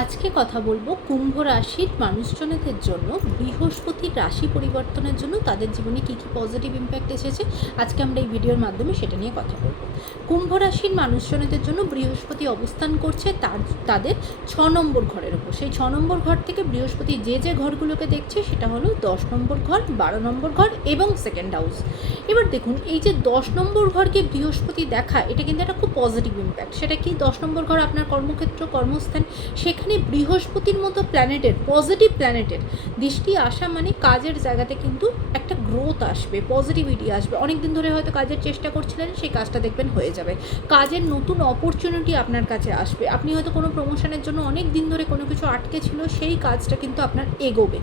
আজকে কথা বলবো কুম্ভ রাশির মানুষজনদের জন্য বৃহস্পতির রাশি পরিবর্তনের জন্য তাদের জীবনে কী কী পজিটিভ ইম্প্যাক্ট এসেছে। আজকে আমরা এই ভিডিওর মাধ্যমে সেটা নিয়ে কথা বলবো। কুম্ভ রাশির মানুষজনদের জন্য বৃহস্পতি অবস্থান করছে তাদের 6 নম্বর ঘরের ওপর। সেই 6 নম্বর ঘর থেকে বৃহস্পতি যে ঘরগুলোকে দেখছে সেটা হলো 10 নম্বর ঘর, 12 নম্বর ঘর এবং সেকেন্ড হাউস। এবার দেখুন, এই যে 10 নম্বর ঘরকে বৃহস্পতি দেখা, এটা কিন্তু একটা খুব পজিটিভ ইম্প্যাক্ট। সেটা কি? 10 নম্বর ঘর আপনার কর্মক্ষেত্র, কর্মস্থান। সেখানে বৃহস্পতির মতো প্ল্যানেটের, পজিটিভ প্ল্যানেটের দৃষ্টি আসা মানে কাজের জায়গাতে কিন্তু একটা গ্রোথ আসবে, পজিটিভিটি আসবে। অনেক দিন ধরে হয়তো কাজের চেষ্টা করছিলেন, সেই কাজটা দেখবেন হয়ে যাবে। কাজের নতুন অপরচুনিটি আপনার কাছে আসবে। আপনি হয়তো কোনো প্রমোশনের জন্য অনেক দিন ধরে কোনো কিছু আটকে ছিল, সেই কাজটা কিন্তু আপনার এগোবে।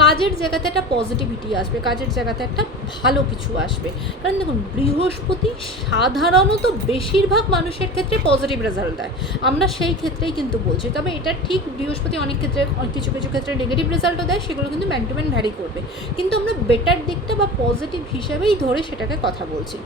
কাজের জায়গাতে একটা পজিটিভিটি আসবে, কাজের জায়গাতে একটা ভালো কিছু আসবে। কারণ দেখুন, বৃহস্পতি সাধারণত বেশিরভাগ মানুষের ক্ষেত্রে পজিটিভ রেজাল্ট দেয়। আমরা সেই ক্ষেত্রেই কিন্তু বলছি। তবে এটা ঠিক, বৃহস্পতি অনেক ক্ষেত্রে, কিছু কিছু ক্ষেত্রে নেগেটিভ রেজাল্টও দেয়, সেগুলো কিন্তু ম্যান টু ম্যান ভ্যারি করবে। কিন্তু আমরা বেটার দিকটা বা পজিটিভ হিসাবেই ধরে সেটাকে কথা বলছি।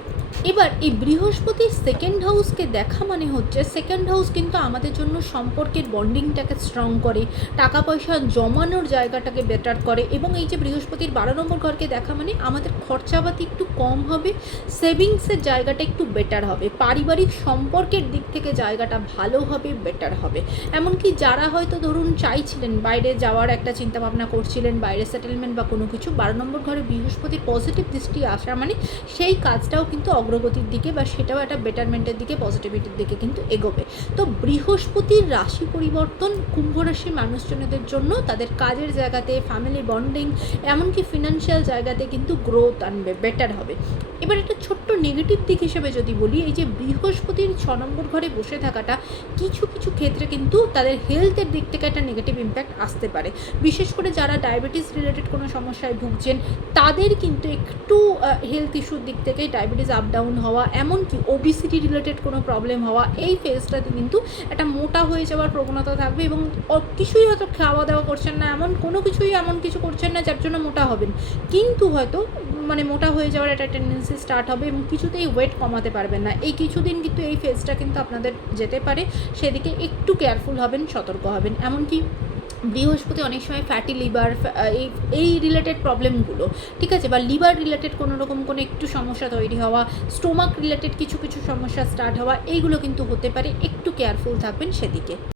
এবার এই বৃহস্পতির সেকেন্ড হাউসকে দেখা মানে হচ্ছে, সেকেন্ড হাউস কিন্তু আমাদের জন্য সম্পর্কের বন্ডিংটাকে স্ট্রং করে, টাকা পয়সা জমানোর জায়গাটাকে বেটার করে। এবং এই যে বৃহস্পতির 12 নম্বর ঘরকে দেখা মানে আমাদের খরচাপাতি একটু কম হবে, সেভিংসের জায়গাটা একটু বেটার হবে, পারিবারিক সম্পর্কের দিক থেকে জায়গাটা ভালো হবে, বেটার হবে। এমনকি যারা হয়তো ধরুন চাইছিলেন বাইরে যাওয়ার একটা চিন্তাভাবনা করছিলেন, বাইরে সেটেলমেন্ট বা কোনো কিছু, 12 নম্বর ঘরে বৃহস্পতির পজিটিভ দৃষ্টি আসা মানে সেই কাজটাও কিন্তু অগ্রগতির দিকে বা সেটাও একটা বেটারমেন্টের দিকে, পজিটিভিটির দিকে কিন্তু এগোবে। তো বৃহস্পতির রাশি পরিবর্তন কুম্ভ রাশির মানুষজনদের জন্য তাদের কাজের জায়গাতে, ফ্যামিলি বন্ডিং, এমনকি ফিনান্সিয়াল জায়গাতে কিন্তু গ্রোথ আনবে, বেটার হবে। এবার একটা ছোট্ট নেগেটিভ দিক হিসেবে যদি বলি, এই যে বৃহস্পতির 6 নম্বর ঘরে বসে থাকাটা কিছু কিছু ক্ষেত্রে কিন্তু তাদের হেলথের দিক থেকে একটা নেগেটিভ ইম্প্যাক্ট আসতে পারে। বিশেষ করে যারা ডায়াবেটিস রিলেটেড কোনো সমস্যায় ভুগছেন, তাদের কিন্তু একটু হেলথ ইস্যুর দিক থেকে ডায়াবেটিস আপ ডাউন হওয়া, এমনকি ওবিসিটি রিলেটেড কোনো প্রবলেম হওয়া, এই ফেজটাতে কিন্তু একটা মোটা হয়ে যাওয়ার প্রবণতা থাকবে। এবং কিছুই হয়তো খাওয়া দাওয়া করছেন না, এমন কিছু করছেন না যার জন্য মোটা হবেন, কিন্তু হয়তো মানে মোটা হয়ে যাওয়ার একটা টেন্ডেন্সি স্টার্ট হবে এবং কিছুতেই ওয়েট কমাতে পারবেন না। এই কিছুদিন কিন্তু এই ফেজটা কিন্তু আপনাদের যেতে পারে, সেদিকে একটু কেয়ারফুল হবেন, সতর্ক হবেন। এমনকি বৃহস্পতি অনেক সময় ফ্যাটি লিভার, এই রিলেটেড প্রবলেমগুলো, ঠিক আছে, বা লিভার রিলেটেড কোনো রকম কোনো একটু সমস্যা তৈরি হওয়া, স্টোমাক রিলেটেড কিছু কিছু সমস্যা স্টার্ট হওয়া, এইগুলো কিন্তু হতে পারে। একটু কেয়ারফুল থাকবেন সেদিকে।